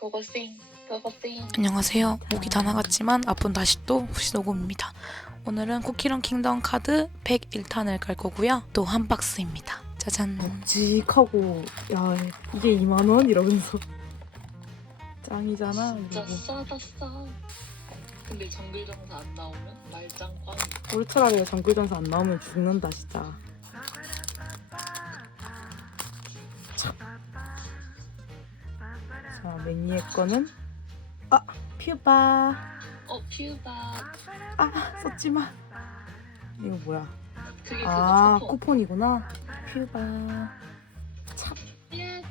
고고싱 고고싱 안녕하세요. 목이 다 나갔지만 앞은 다시 또 후시 녹음입니다. 오늘은 쿠키런 킹덤 카드 101탄을 깔 거고요. 또 한 박스입니다. 짜잔. 묵직하고 야 이게 2만 원 이러면서 짱이잖아 진짜 이러고 싸다 싸 근데 정글 정사 안 나오면 말짱 꽝 울트라레어 정글전사 안 나오면 죽는다 진짜 참. 자 매니의 거는? 아 퓨바. 어 퓨바. 아 썼지 마. 이거 뭐야? 그게 아 그거 쿠폰 쿠폰이구나. 퓨바. 참 예,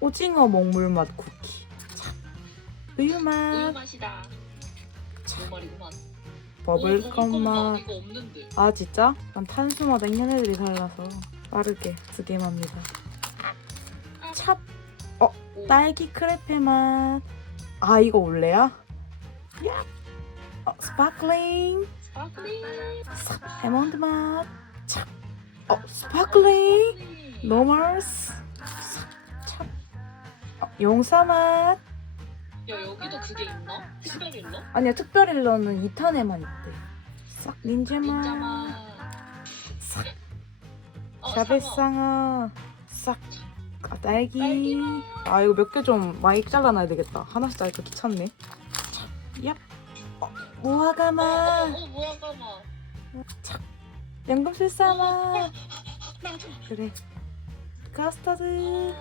오징어 먹물 맛 쿠키. 참 우유 우유맛 맛이다. 두 마리구만 버블컵 맛. 이거 없는데. 아 진짜? 난 탄수마다 얘네들이 달라서 빠르게 쓰게 합니다. 찹. 오, 딸기 크레페 맛. 아 이거 원래야? 야. 어, 스파클링. 스파클링 사- 에몬드 맛. 찹. 어 스파클링. 노멀스. 찹. 어, 용사 맛. 야 여기도 그게 있나? 특별 일러? 아니야 특별 일러는 2탄에만 있대. 싹 닌자. 맛 싹 어, 샤베상어. 싹. 아, 딸기. 아 이거 몇 개 좀 많이 잘라놔야 되겠다. 하나씩 자르기 귀찮네. 얍. 어, 무화과맛. 어, 어, 뭐야 까마 연금술사맛. 그래. 카스터드.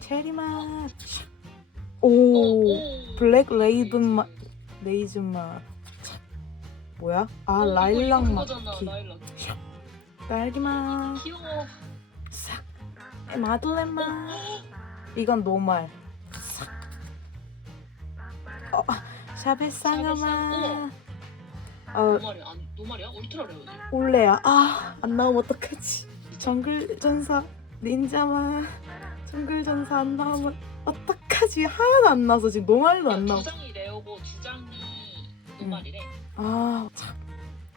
체리맛. 오. 블랙 레이븐 맛. 레이즌 맛. 참. 뭐야? 아 라일락 맛. 잖아 라일락 딸기 맛. 귀여워 싹. 마들렌 맛. 이건 노말. 싹. 어, 샤베상어 맛. 어, 노말이 안 노말이야? 울트라 레어지 올레야. 아, 안 나오면 어떡하지? 정글 전사 닌자마. 정글 전사 안 나오면 어떡하지? 하나도 안 나와서 지금 노말도 안 나와. 두 장이 레어고 두 장이 노말이래 아, 참.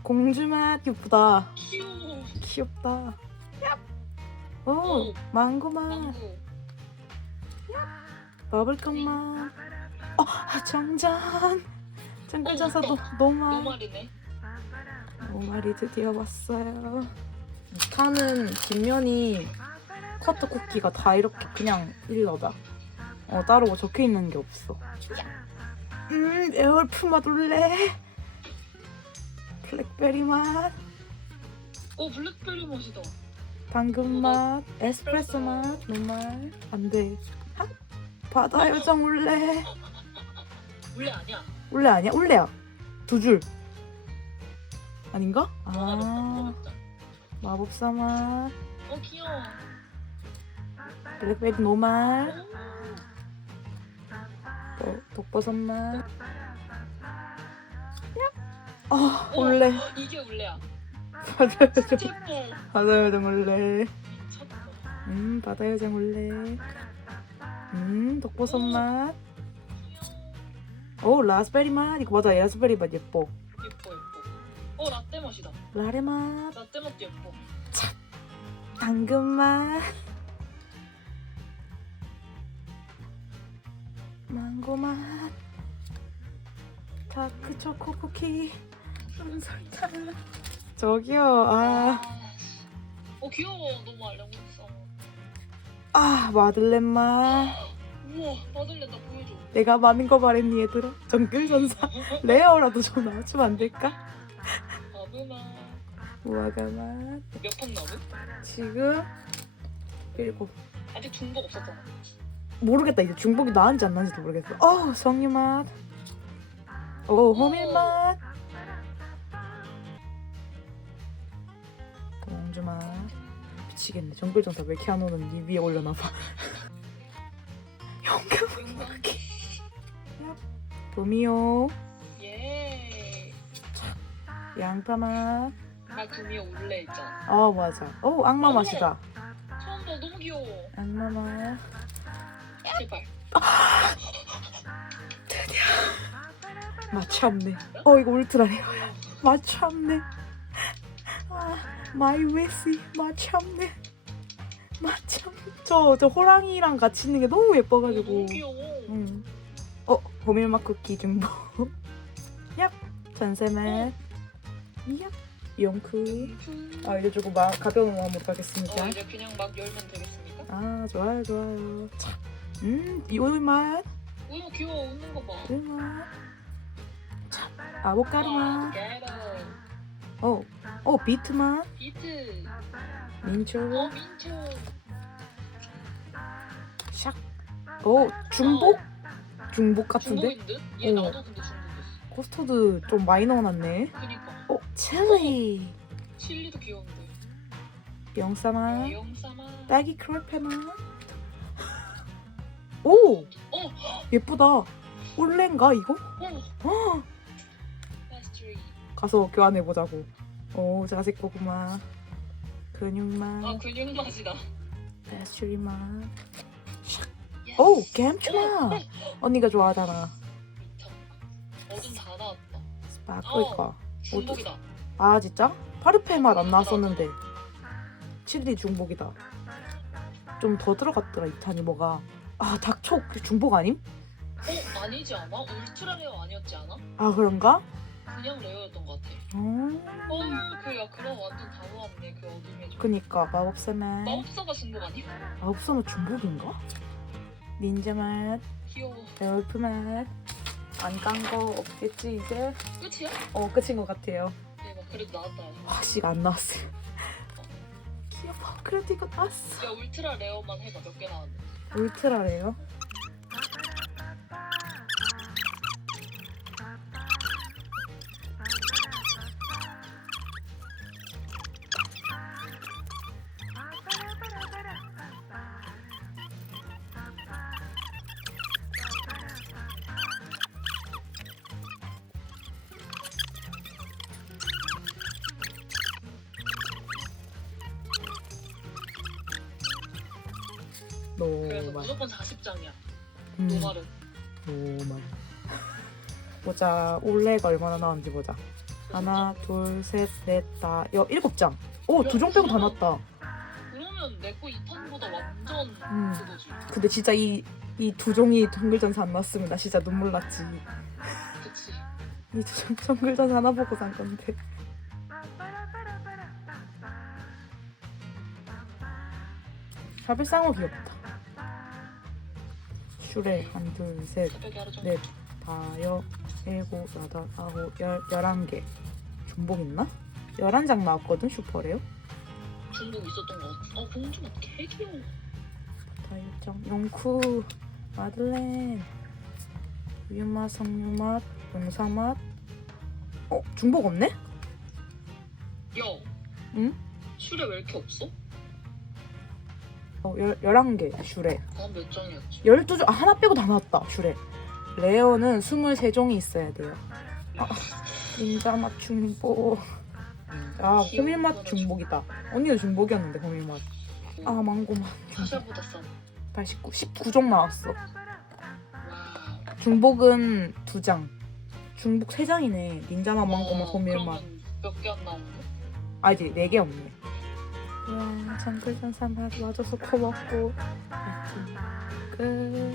공주맛 예쁘다. 귀여워 귀엽다. 오, 오. 망고 맛. 망고 버블컵 맛. 어, 정전. 정글 전사도 노말. 노말이네 노말이 드디어 왔어요. 타는 뒷면이 커터 쿠키가 다 이렇게 그냥 일러다. 어 따로 뭐 적혀 있는 게 없어. 음 에어프 맛 올래. 블랙베리 맛, 오 블랙베리 맛이다 당근 맛, 에스프레소 맛, 노말 안 돼. 아, 바다 요정 올래. 원래 아니야 올래 아니야? 올래야. 두 줄. 아닌가? 먹어봤다 아 마법사 맛, 어 귀여워 블랙베리 노말. 오. 어, 독버섯 맛. 아, 올래. 이게 원래야 바다 요정. tipple 바다 요정 올래. 미쳤다 음, 바다 요정 올래. 음, 독버섯 맛. 오, 라스베리 맛. 이거 맞아, 라스베리 맛 예뻐. 예뻐 예뻐 어 라떼 맛이다 라레 맛. 라떼 맛도 예뻐 당근 맛. 망고 맛. 다크 초코 쿠키. 음, 설탕. 저기요, 아. 어 귀여워. 너무 알려고 있어. 아, 마들렌 맛. 우와 마들렌 나 보여줘. 내가 많은 거 말했니 얘들아? 정글 전사. 레어라도 좀 나와주면 안 될까? 바브나. 무화과 맛 몇판 남은? 지금 일곱. 아직 중복 없었잖아. 모르겠다. 이제 중복이 나은지 안 나은지도 모르겠어. 어 성유 맛. 오, 호밀 맛 맛 미치겠네 정글 전사 왜 이렇게 안 오는 니 위에 올려놔봐 영감 쿠키 도미오 예 양파 맛나 구미에 올래 있잖아 아 맞아. 오 악마 맛이다. 처음 봐 너무 귀여워 악마 맛. 제발 마참네. 어 이거 울트라 레어야. 마참네. 아 마이 웨시 마참네. 마참 저, 저 호랑이랑 같이 있는 게 너무 예뻐가지고. 너무 귀여워. 응. 어, 호밀맛 쿠키 중복. 얍, 전세맛. 얍, 용크. 아, 이제 조금 마, 가벼운 마음 으로 가겠습니다. 어 이제 그냥 막 열면 되겠습니까? 아, 좋아요, 좋아요. 자, 음, 이오맛, 어머 귀여워 웃는 거 봐. 우맛. 자, 아보카도 맛. 게로 어, 어, 비트 맛. 비트. 민초. 어 민초. 샥. 오, 중복? 중복 같은데? 중국인 듯? 얘 어. 나도 근데 중국이었어. 코스터드 좀 많이 넣어놨네. 그니까. 어, 칠리. 칠리도 귀여운데. 영사마. 딸기 크레페 맛. 오! 어. 예쁘다. 올레인가 이거? 어. 어! 가서 교환해 보자고. 오, 자식 고구마. 아 근육맛. 근육 맛이다. 페스츄리 맛. 예스. 오, 맛. 언니가 좋아하잖아. 어둠 다 나왔다. 스파클과. 중복이다. 아, 진짜? 파르페 맛 안 나왔었는데. 칠리 중복이다. 좀 더 들어갔더라, 이탄이 뭐가. 아, 닥초 중복 아님? 어 아니지 않아? 울트라 레어 아니었지 않아? 아, 그런가? 그냥 레어였던 것 같아. 어. 어그야 그럼 완전 다 모았네 그 어둠의 좀. 그니까 마법사 맛. 마법사가 중복 아니야? 마법사는 중복인가? 닌자 맛. 귀여워. 베올프 맛. 안 깐 거 없겠지 이제? 끝이야? 어 끝인 것 같아요. 대박 그래도 나왔다. 와 씨가 안 나왔어요. 귀여워. 그래도 이거 나왔어. 야 울트라 레어만 해봐 몇 개 나왔는데. 울트라래요? 무조건 40장이야. 음, 노말은. 노말. 보자. 올레가 얼마나 나왔는지 보자. 하나, 둘, 셋, 넷, 다, 여 일곱 장. 오, 두장 빼고 다 나왔다. 그러면 내 거 2탄보다 완전 음. 그거지. 근데 진짜 이 이 두 종이 정글전사 안 나왔으면 나 진짜 눈물 났지. 그치. 이 정- 정글전사 하나 보고 산 건데. 샤벨상어 귀엽다. 슈레 한, 둘, 셋, 넷. 다여, 일곱, 여덟, 아홉, 열, 열한 개. 중복 있나? 열한 장 나왔거든 슈퍼레요. 중복 있었던 거 같아. 어 공주맛 개 귀여워. 다육장, 용쿠, 마들렌, 우유맛, 석류맛, 용사맛. 어 중복 없네? 야. 응? 슈레 왜 이렇게 없어? 어, 열, 11개 슈레 난몇 장이었지? 12종 아 하나 빼고 다 나왔다 슈레 레어는 23종이 있어야 돼요. 아, 인자맛 중복. 아 호밀맛 중복이다. 언니도 중복이었는데 호밀맛. 아 망고맛. 사샤보다 싸. 89 19종 나왔어. 중복은 2장. 중복 3장이네. 닌자맛 망고맛 어, 호밀맛. 몇 개 안 나오는데? 아 이제 4개 없네 와 정글전사 맛 와줘서 고맙고. 끝